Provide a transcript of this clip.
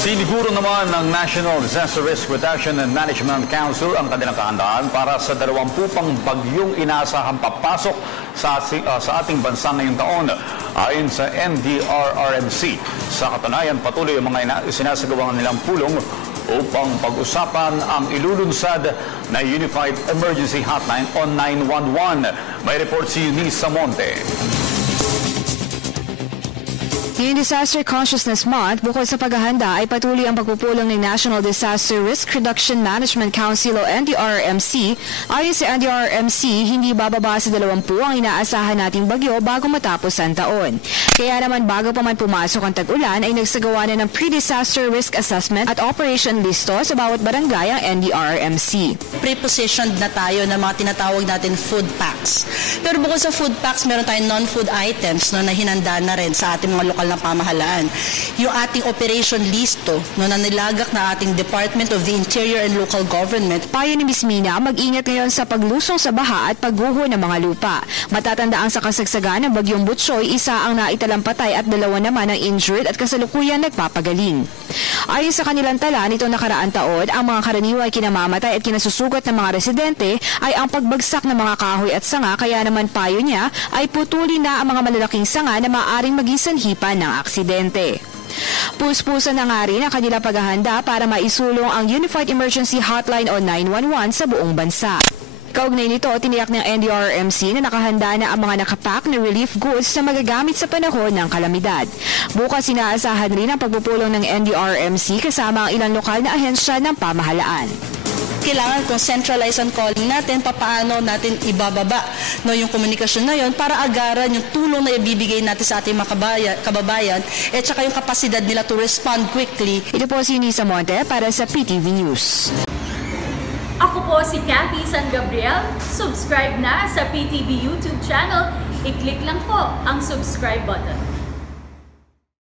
Siniguro naman ng National Disaster Risk Reduction and Management Council ang kanilang kahandaan para sa 20 pang bagyong inaasahang papasok sa ating bansa ngayong taon. Ayon sa NDRRMC, sa katunayan patuloy ang mga sinasagawang nilang pulong upang pag-usapan ang ilulunsad na Unified Emergency Hotline o 911. May report si Eunice Samonte. Ngayong Disaster Consciousness Month, bukod sa paghahanda ay patuloy ang pagpupulong ng National Disaster Risk Reduction Management Council o NDRRMC. Ayon sa NDRRMC, hindi bababa sa 20 ang inaasahan nating bagyo bago matapos ang taon. Kaya naman bago pa man pumasok ang tag-ulan ay nagsagawa na ng Pre-Disaster Risk Assessment at Operation Listo sa bawat barangay ang NDRRMC. Pre-positioned na tayo ng mga tinatawag natin food packs. Pero bukod sa food packs, meron tayong non-food items na hinanda na rin sa ating mga lokal ng pamahalaan. Yung ating Operation Listo na nilagak na ating Department of the Interior and Local Government. Payo ni Ms. Mina, mag-ingat ngayon sa paglusong sa baha at pagguho ng mga lupa. Matatandaan sa kasagsagan ng Bagyong Butchoy, isa ang naitalampatay at 2 naman ang injured at kasalukuyan nagpapagaling. Ayon sa kanilang tala, nitong nakaraang taon, ang mga karaniwang kinamamatay at kinasusugat ng mga residente ay ang pagbagsak ng mga kahoy at sanga, kaya naman payo niya ay putulin na ang mga malalaking sanga na maaaring maging sanhipan ng aksidente. Puspusan na nga rin ang kanilang paghahanda para maisulong ang Unified Emergency Hotline o 911 sa buong bansa. Kaugnay nito, tiniyak ng NDRRMC na nakahanda na ang mga nakapack na relief goods na magagamit sa panahon ng kalamidad. Bukas inaasahan rin ang pagpupulong ng NDRRMC kasama ang ilang lokal na ahensya ng pamahalaan. Kailangan kung centralize ang calling natin, paano natin ibababa yung komunikasyon na yun para agaran yung tulong na ibibigay natin sa ating mga kababayan at saka yung kapasidad nila to respond quickly. Ito po si Eunice Samonte para sa PTV News. Ako po si Cathy San Gabriel. Subscribe na sa PTV YouTube channel. I-click lang po ang subscribe button.